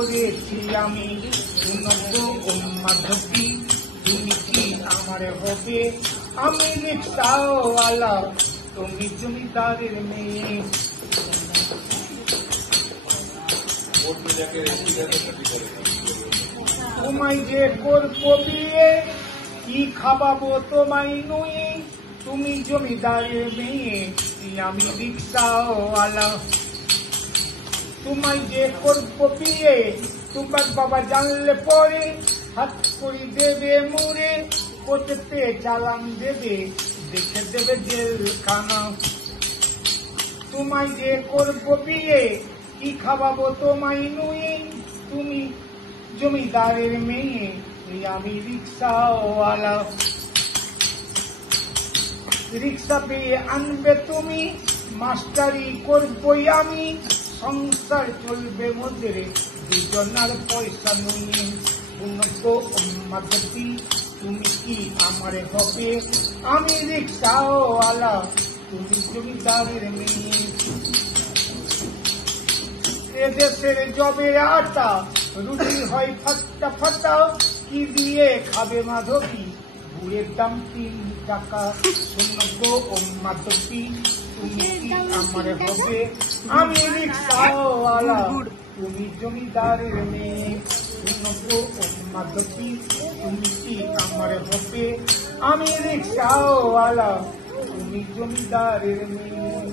করেছি আমি পূর্ণজ্ঞ ও মাধবী, তুমি কি আমার হবে? আমি রিক্সাওয়ালা, তুমি জমিদারের মেয়ে। তোমায় যে করবো বিয়ে, কি খাওয়াবো তোমায় নুয়ে? তুমি জমিদারের মেয়ে, আমি রিক্সাওয়ালা। তোমায় যে করবো বিয়ে, তোমার বাবা জানলে পরে হাত করে দেবে মুড়ে, কোর্টেতে চালান দেবে, দেখে দেবে জেলখানা। তোমায় যে করবো বিয়ে, কি খাওয়াবো তোমায় নুয়ে? তুমি জমিদারের মেয়ে, আমি রিক্সাওয়ালা। রিক্সা পেয়ে আনবে তুমি, মাস্টারি করবই আমি, সংসার চলবে মধ্যে দুজনার পয়সা নুয়ে। পূর্ণজ্ঞ ও মাধবী, তুমি কি আমার হবে? আমি রিক্সাওয়ালা, তুমি জমিদারের মেয়ে। এদেশের জবের আটা, রুটি হয় ফাটা ফাটা, কি দিয়ে খাবে মাধবী? গুড়ের দাম 3 টাকা। পূর্ণজ্ঞ ও মাধবী, তুমি কি আমার হবে? আমি রিক্সাওয়ালা, তুমি জমিদারের মেয়ে। পূর্ণজ্ঞ ও মাধবী, তুমি কি আমার হবে? আমি রিক্সাওয়ালা, তুমি জমিদারের মেয়ে।